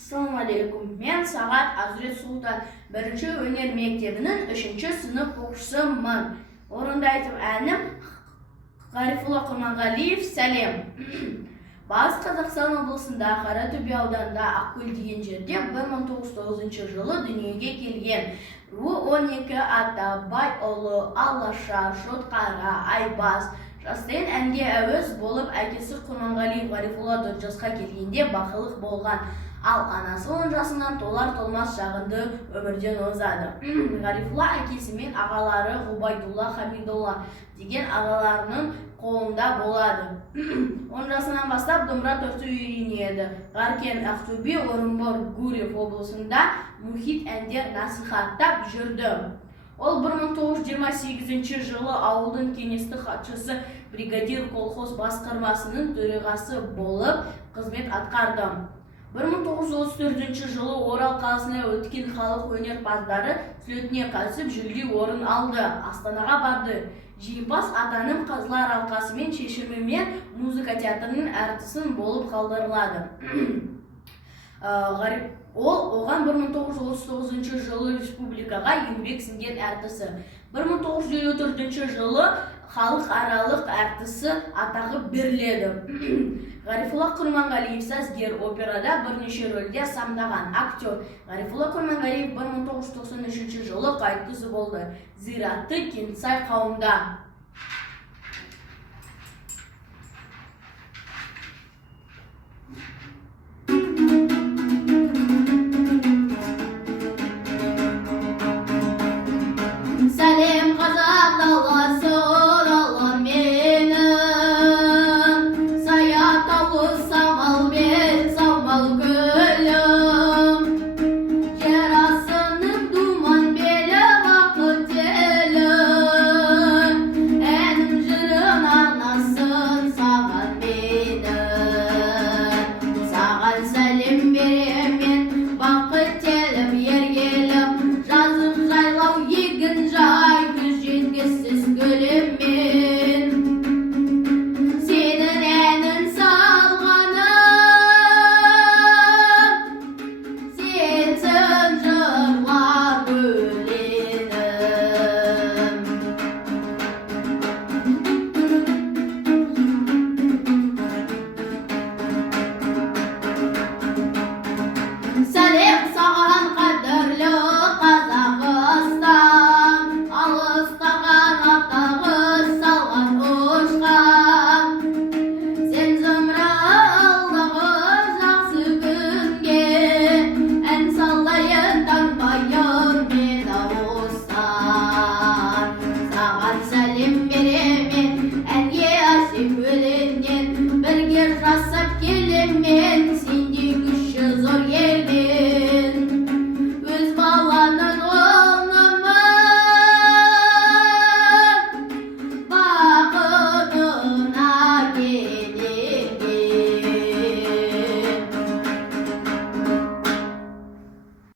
Ассалаумағалейкум. Мен Сағат Азрет Сұлтан, бірінші өнер мектебінің 3-ші сынып оқушысымын. Орындайтын әнім Ғарифолла Құрманғалиев «Сәлем». Батыс Қазақстан облысында Қаратөбе ауданында Ақкөл деген жерде 1909 жылы дүниеге келген. 12 ата, Байұлы, Алаша, Шотқара, Айбас жастайын әнге әуес болып, әкесі Құрманғалиев Ғарифолла 4 жасқа келгенде бақылық болған. Ал анасы 10 жасынан толар-толмас шағында өмірден озады. Ғарифолла әкесі мен ағалары Ғубайдулла, Хамидолла деген ағаларының қолында болады. 10 жасынан бастап домбыра тарту үйренеді. Ғаркен, Ақтөбе, Орынбор, Гурьев облысында мұхит әндер насихаттап жүрді. Ол 1928 жылы ауылдың кеңестік хатшысы бригадир колхоз басқармасының төрағасы болып қызмет атқарды. 1934 жылы Орал қаласына өткен халық өнерпаздары слетіне қатысып жүлде орын алды. Астанаға барды. Жеңімпаз атанып Қазылар алқасымен шешімімен музыка театрының әртісін болып қалдырылады. Ол оған 1939 жылы республикаға еңбек сіңген әртісі. 1954 жылы халықаралық әртісі атағы беріледі. Ғарифолла Құрманғалиев сазгер, операда бірнеше рөлде сомдаған актер. Ғарифолла Құрманғалиев 1993 жылы қайтыс болды. Зиратты Кеңсай қауымда.